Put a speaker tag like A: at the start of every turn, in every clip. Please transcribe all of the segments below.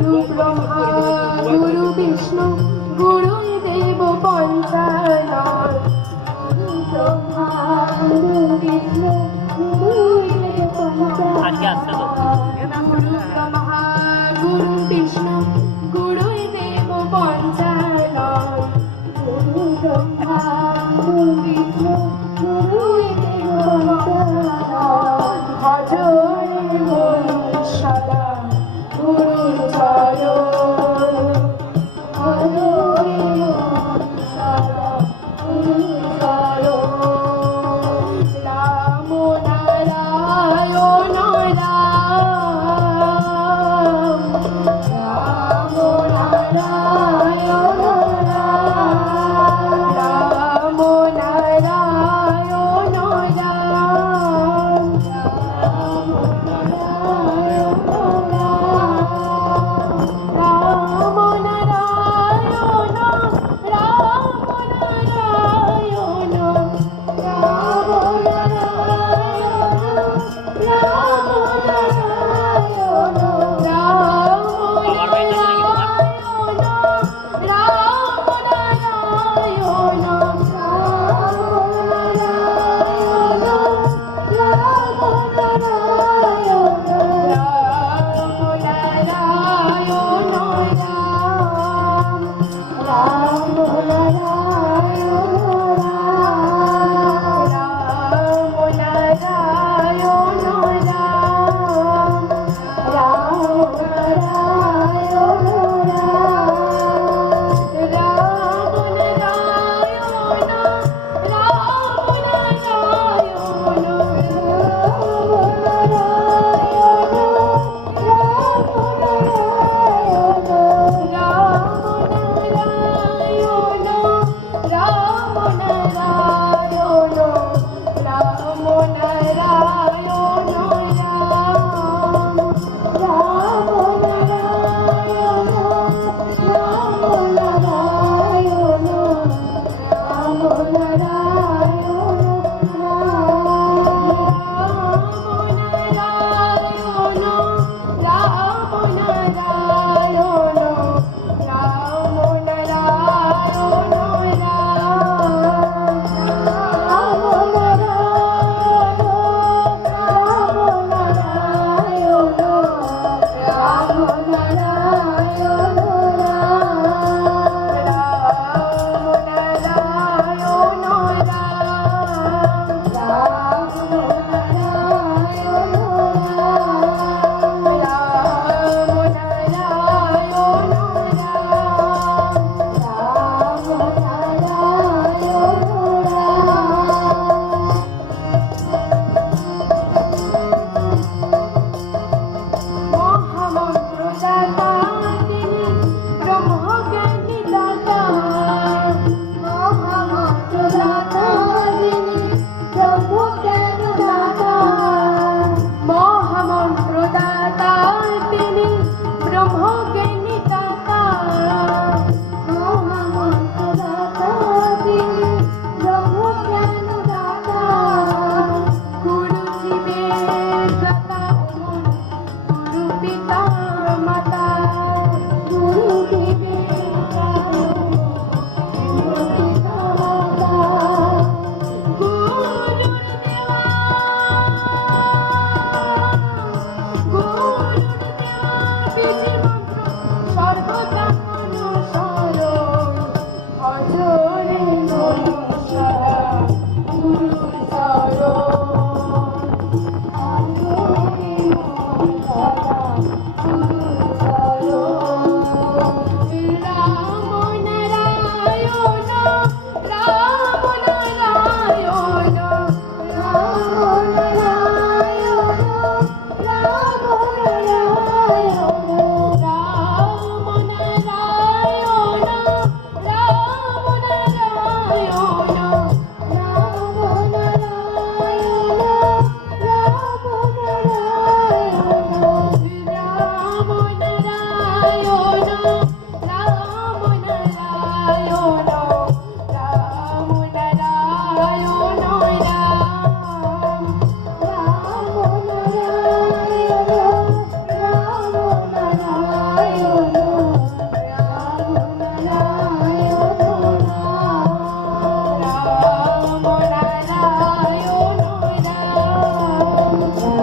A: Guru Brahma Guru Vishnu Guru Dev Panchanan Brahma Guru Vishnu Guru Dev Panchanan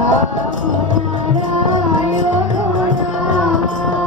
A: Oh, my God!